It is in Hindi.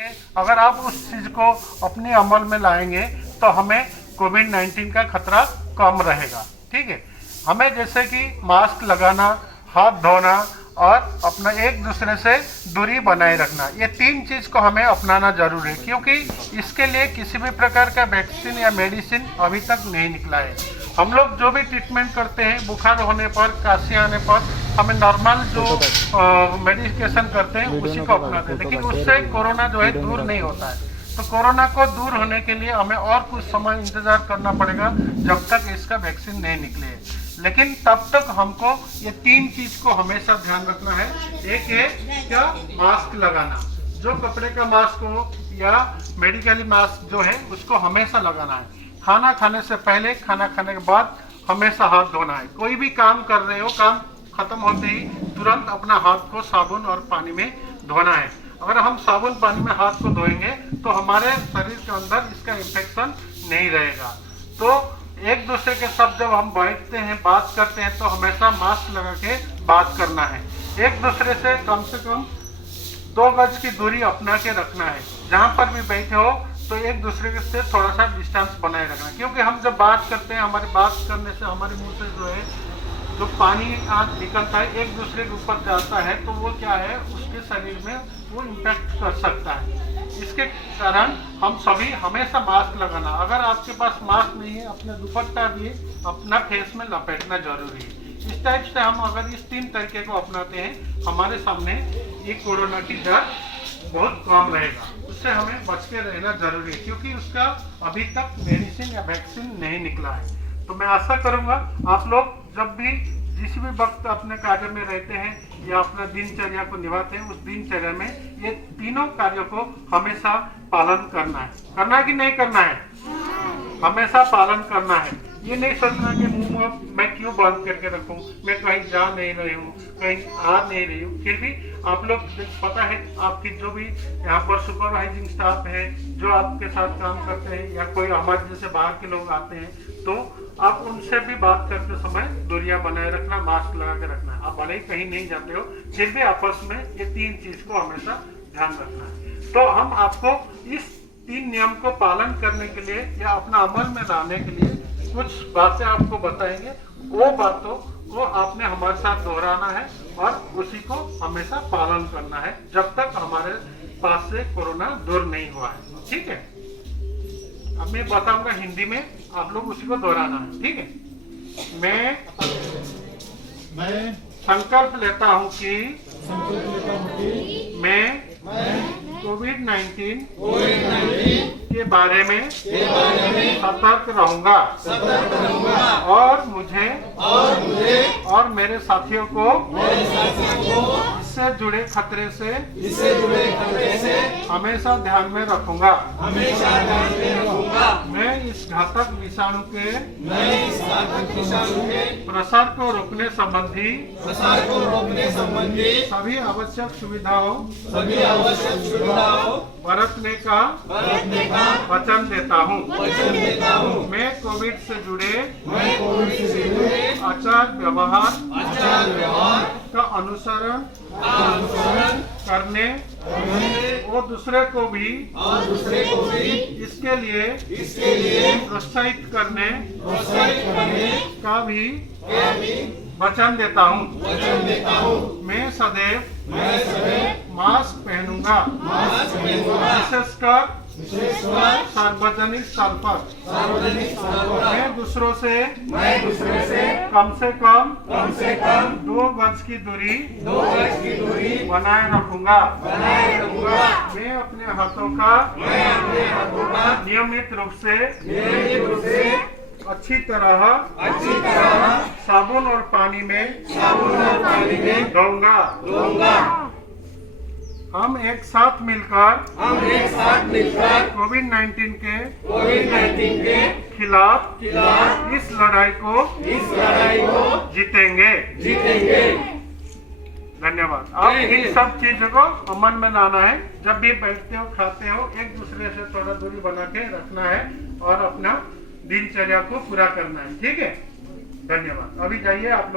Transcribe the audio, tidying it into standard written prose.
अगर आप उस चीज को अपने अमल में लाएंगे तो हमें कोविड-19 का खतरा कम रहेगा। ठीक है, हमें जैसे कि मास्क लगाना, हाथ धोना और अपना एक दूसरे से दूरी बनाए रखना, ये 3 चीज को हमें अपनाना जरूर है, क्योंकि इसके लिए किसी भी प्रकार का वैक्सीन या मेडिसिन अभी तक नहीं निकला है। हम लोग जो भी ट्रीटमेंट करते हैं, बुखार होने पर, काशी आने पर, हमें नॉर्मल जो मेडिकेशन करते हैं उसी को अपनाते हैं, लेकिन उससे कोरोना जो है दूर नहीं होता है। तो कोरोना को दूर होने के लिए हमें और कुछ समय इंतजार करना पड़ेगा जब तक इसका वैक्सीन नहीं निकले, लेकिन तब तक हमको ये 3 चीज को हमेशा ध्यान रखना है। एक है क्या, मास्क लगाना, जो कपड़े का मास्क हो या मेडिकली मास्क जो है उसको हमेशा लगाना है। खाना खाने से पहले, खाना खाने के बाद हमेशा हाथ धोना है। कोई भी काम कर रहे हो, काम खत्म होते ही तुरंत अपना हाथ को साबुन और पानी में धोना है। अगर हम साबुन पानी में हाथ को धोएंगे तो हमारे शरीर के अंदर इसका इन्फेक्शन नहीं रहेगा। तो एक दूसरे के साथ जब हम बैठते हैं, बात करते हैं, तो हमेशा मास्क लगा के बात करना है। एक दूसरे से कम 2 गज की दूरी अपना के रखना है। जहाँ पर भी बैठे हो तो एक दूसरे से थोड़ा सा डिस्टेंस बनाए रखना, क्योंकि हम जब बात करते हैं, हमारी बात करने से हमारे मुंह से जो है जो पानी आज निकलता है एक दूसरे के ऊपर जाता है, तो वो क्या है, उसके शरीर में वो इम्पैक्ट कर सकता है। इसके कारण हम सभी हमेशा मास्क लगाना, अगर आपके पास मास्क नहीं है, अपना दुपट्टा भी अपना फेस में लपेटना जरूरी है। इस टाइप से हम अगर इस 3 तरीके को अपनाते हैं, हमारे सामने ये कोरोना की डर बहुत कम रहेगा। उससे हमें बच के रहना जरूरी है, क्योंकि उसका अभी तक मेडिसिन या वैक्सीन नहीं निकला है। तो मैं आशा करूंगा आप लोग जब भी जिस भी वक्त अपने कार्य में रहते हैं या अपना दिनचर्या को निभाते हैं, उस दिनचर्या में ये तीनों कार्यों को हमेशा पालन करना है कि नहीं करना है? हमेशा पालन करना है। ये नहीं सोचना कि मुंह मैं क्यों बंद करके रखूं, मैं कहीं जा नहीं रही हूँ, कहीं आ नहीं रही हूँ। फिर भी आप लोग पता है, आपकी जो भी यहाँ पर सुपरवाइजिंग स्टाफ है, जो आपके साथ काम करते हैं, या कोई हमारे जैसे बाहर के लोग आते हैं, तो आप उनसे भी बात करते समय दूरियां बनाए रखना, मास्क लगा के रखना है। आप भले ही कहीं नहीं जाते हो, फिर भी आपस में ये 3 चीज को हमेशा ध्यान रखना है। तो हम आपको इस 3 नियम को पालन करने के लिए या अपना अमल में लाने के लिए कुछ बातें आपको बताएंगे। वो बातों को आपने हमारे साथ दोहराना है और उसी को हमेशा पालन करना है जब तक हमारे पास से कोरोना दूर नहीं हुआ है। ठीक है, अब मैं बताऊंगा हिंदी में, आप लोग उसी को दोहराना है। ठीक है, मैं संकल्प लेता हूँ कि मैं कोविड-19 के बारे में सतर्क रहूंगा और मुझे और मेरे साथियों को इससे जुड़े खतरे से हमेशा ध्यान में रखूंगा। मैं इस घातक विषाणु के प्रसार को रोकने संबंधी सभी आवश्यक सुविधाओं बरतने का वचन देता हूँ। मैं कोविड से जुड़े आचार व्यवहार का अनुसरण करने और दूसरे को भी इसके लिए प्रोत्साहित करने का भी वचन देता हूँ। मैं सदैव मास्क पहनूंगा, विशेषकर सार्वजनिक स्थल पर। मैं दूसरों से कम से कम 2 गज की दूरी बनाए रखूंगा। मैं अपने हाथों का नियमित रूप से अच्छी तरह साबुन और पानी में धोऊंगा। हम एक साथ मिलकर कोविड-19 के खिलाफ इस लड़ाई को जीतेंगे। धन्यवाद। आप इन सब चीजों को अमल में लाना है। जब भी बैठते हो, खाते हो, एक दूसरे से थोड़ा दूरी बना के रखना है और अपना दिनचर्या को पूरा करना है। ठीक है, धन्यवाद। अभी जाइए आप लोग।